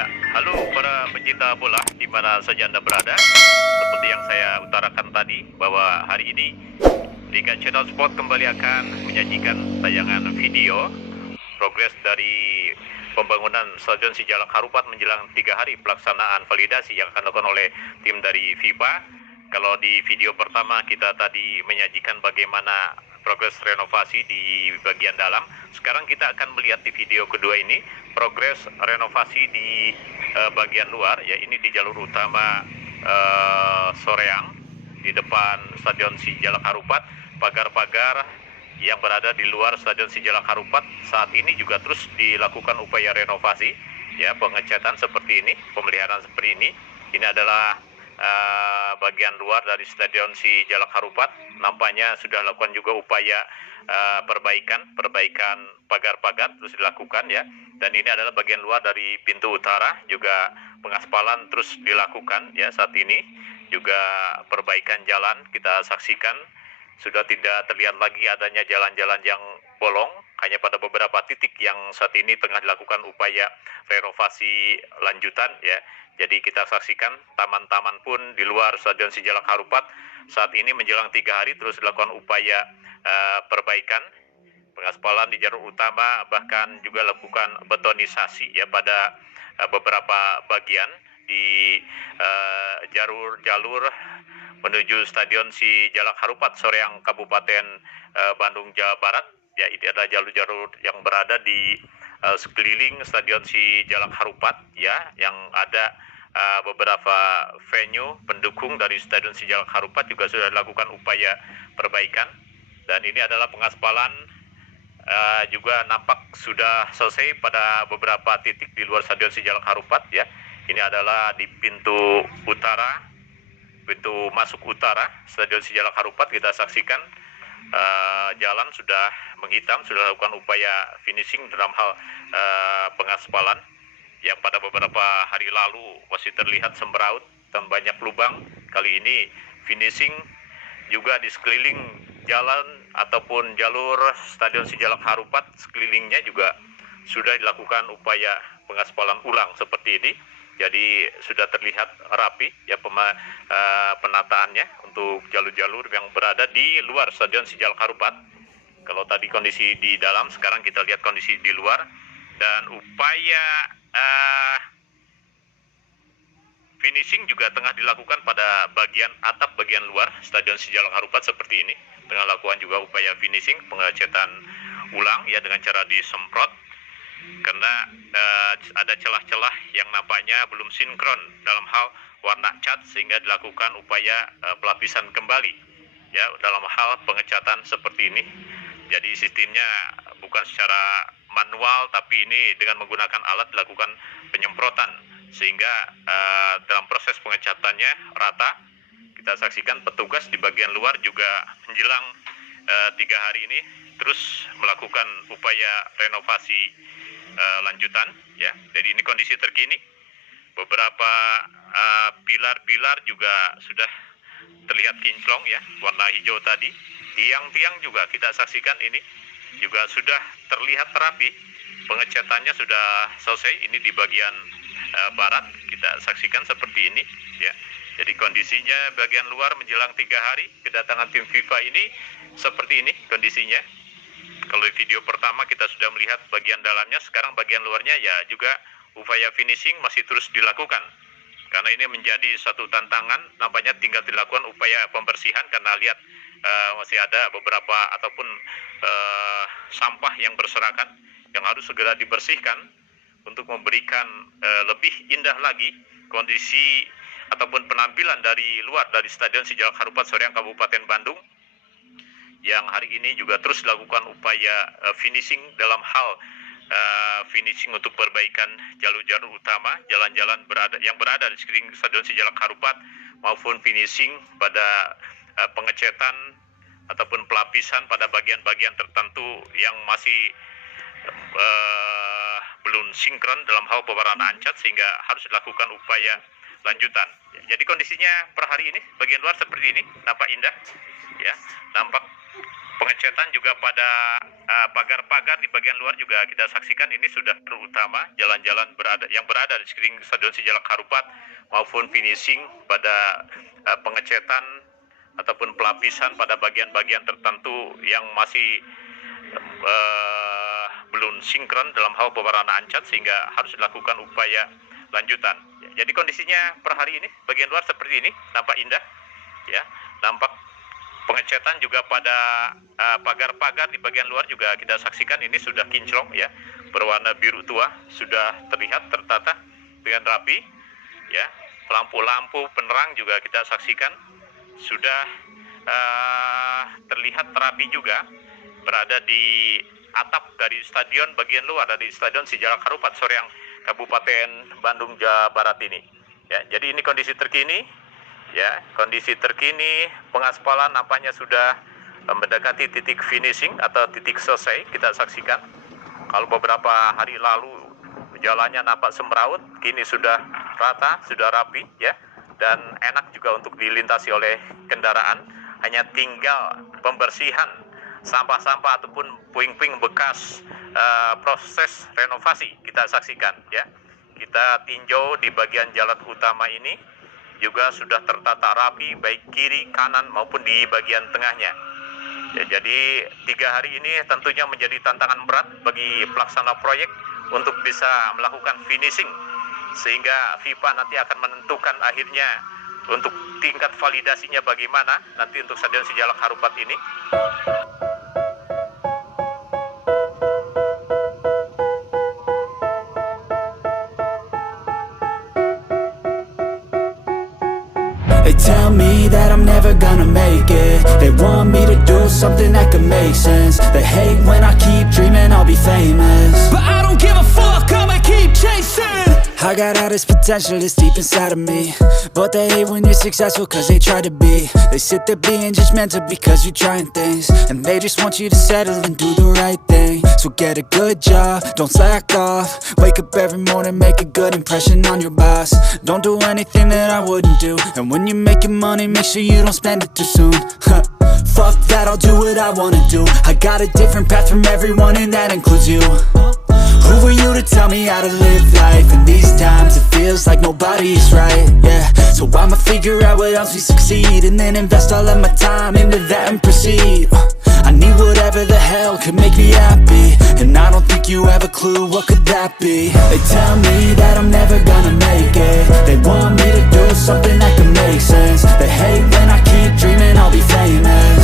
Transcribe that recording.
Ya, halo para pecinta bola di mana saja Anda berada. Seperti yang saya utarakan tadi bahwa hari ini Liga Channel Sport kembali akan menyajikan tayangan video progres dari pembangunan Stadion Sijalak Harupat menjelang 3 hari pelaksanaan validasi yang akan dilakukan oleh tim dari FIFA. Kalau di video pertama kita tadi menyajikan bagaimana progres renovasi di bagian dalam, sekarang kita akan melihat di video kedua ini progres renovasi di bagian luar, ya ini di jalur utama Soreang di depan Stadion Sijalak Harupat. Pagar-pagar yang berada di luar Stadion Sijalak Harupat saat ini juga terus dilakukan upaya renovasi, ya pengecatan seperti ini, pemeliharaan seperti ini. Ini adalah bagian luar dari Stadion Sijalak Harupat. Nampaknya sudah lakukan juga upaya perbaikan pagar-pagar terus dilakukan, ya. Dan ini adalah bagian luar dari pintu utara, juga pengaspalan terus dilakukan, ya. Saat ini juga perbaikan jalan kita saksikan, sudah tidak terlihat lagi adanya jalan-jalan yang bolong, hanya pada beberapa titik yang saat ini tengah dilakukan upaya renovasi lanjutan, ya. Jadi kita saksikan taman-taman pun di luar Stadion Sijalak Harupat saat ini menjelang 3 hari terus dilakukan upaya perbaikan, pengaspalan di jalur utama, bahkan juga lakukan betonisasi, ya pada beberapa bagian di jalur menuju Stadion Sijalak Harupat Soreang Kabupaten Bandung Jawa Barat. Ya, ini adalah jalur-jalur yang berada di sekeliling Stadion Sijalak Harupat, ya, yang ada beberapa venue pendukung dari Stadion Sijalak Harupat juga sudah dilakukan upaya perbaikan. Dan ini adalah pengaspalan juga nampak sudah selesai pada beberapa titik di luar Stadion Sijalak Harupat, ya. Ini adalah di pintu utara, pintu masuk utara Stadion Sijalak Harupat. Kita saksikan jalan sudah menghitam, sudah lakukan upaya finishing dalam hal pengaspalan yang pada beberapa hari lalu masih terlihat sembraut dan banyak lubang. Kali ini finishing juga di sekeliling jalan ataupun jalur Stadion Sijalak Harupat sekelilingnya juga sudah dilakukan upaya pengaspalan ulang seperti ini. Jadi sudah terlihat rapi, ya, penataannya untuk jalur-jalur yang berada di luar Stadion Sijalak Harupat. Kalau tadi kondisi di dalam, sekarang kita lihat kondisi di luar. Dan upaya finishing juga tengah dilakukan pada bagian atap bagian luar Stadion Sijalak Harupat seperti ini. Tengah lakukan juga upaya finishing, pengecetan ulang, ya, dengan cara disemprot. Karena ada celah-celah yang nampaknya belum sinkron dalam hal warna cat, sehingga dilakukan upaya pelapisan kembali, ya, dalam hal pengecatan seperti ini. Jadi sistemnya bukan secara manual, tapi ini dengan menggunakan alat dilakukan penyemprotan, sehingga dalam proses pengecatannya rata. Kita saksikan petugas di bagian luar juga menjelang 3 hari ini terus melakukan upaya renovasi lanjutan, ya. Jadi ini kondisi terkini. Beberapa pilar-pilar juga sudah terlihat kinclong, ya, warna hijau tadi. Tiang-tiang juga kita saksikan ini juga sudah terlihat rapi. Pengecatannya sudah selesai. Ini di bagian barat kita saksikan seperti ini, ya. Jadi kondisinya bagian luar menjelang 3 hari kedatangan tim FIFA ini seperti ini kondisinya. Kalau di video pertama kita sudah melihat bagian dalamnya, sekarang bagian luarnya, ya, juga upaya finishing masih terus dilakukan. Karena ini menjadi satu tantangan, nampaknya tinggal dilakukan upaya pembersihan karena lihat masih ada beberapa ataupun sampah yang berserakan yang harus segera dibersihkan untuk memberikan lebih indah lagi kondisi ataupun penampilan dari luar dari Stadion Sijalak Harupat Soreang Kabupaten Bandung, yang hari ini juga terus dilakukan upaya finishing dalam hal finishing untuk perbaikan jalur-jalur utama, jalan-jalan yang berada di sekeliling Stadion Sijalak Harupat, maupun finishing pada pengecetan ataupun pelapisan pada bagian-bagian tertentu yang masih belum sinkron dalam hal pewarnaan cat, sehingga harus dilakukan upaya lanjutan. Jadi kondisinya per hari ini bagian luar seperti ini, nampak indah, ya, nampak pengecetan juga pada pagar-pagar pagar di bagian luar juga kita saksikan ini sudah terutama jalan-jalan yang berada di sekeliling Stadion Sijalak Harupat maupun finishing pada pengecetan ataupun pelapisan pada bagian-bagian tertentu yang masih belum sinkron dalam hal pewarnaan cat sehingga harus dilakukan upaya lanjutan. Jadi kondisinya per hari ini bagian luar seperti ini, nampak indah ya, nampak pengecetan juga pada pagar-pagar di bagian luar juga kita saksikan ini sudah kinclong ya, berwarna biru tua, sudah terlihat tertata dengan rapi ya. Lampu-lampu penerang juga kita saksikan sudah terlihat rapi juga berada di atap dari stadion bagian luar dari Stadion Sijalak Harupat Soreang Kabupaten Bandung Jawa Barat ini ya. Jadi ini kondisi terkini ya, kondisi terkini pengaspalan nampaknya sudah mendekati titik finishing atau titik selesai kita saksikan. Kalau beberapa hari lalu jalannya nampak semeraut, kini sudah rata, sudah rapi ya, dan enak juga untuk dilintasi oleh kendaraan. Hanya tinggal pembersihan sampah-sampah ataupun puing-puing bekas proses renovasi kita saksikan ya. Kita tinjau di bagian jalan utama ini juga sudah tertata rapi baik kiri, kanan maupun di bagian tengahnya. Ya, jadi 3 hari ini tentunya menjadi tantangan berat bagi pelaksana proyek untuk bisa melakukan finishing sehingga FIFA nanti akan menentukan akhirnya untuk tingkat validasinya bagaimana nanti untuk Stadion Sijalak Harupat ini. They tell me that I'm never gonna make it. They want me to do something that could make sense. They hate when I keep dreaming I'll be famous, but I don't give a fuck, I'ma keep chasing. I got all this potential that's deep inside of me, but they hate when you're successful cause they try to be. They sit there being judgmental because you're trying things, and they just want you to settle and do the right thing. So get a good job, don't slack off. Wake up every morning, make a good impression on your boss. Don't do anything that I wouldn't do, and when you're making money, make sure you don't spend it too soon. Fuck that, I'll do what I wanna do. I got a different path from everyone and that includes you. Who are you to tell me how to live life? In these times it feels like nobody's right, yeah. So I'ma figure out what else we succeed, and then invest all of my time into that and proceed. I need whatever the hell could make me happy, and I don't think you have a clue what could that be. They tell me that I'm never gonna make it. They want me to do something that could make sense. They hate when I keep dreaming I'll be famous,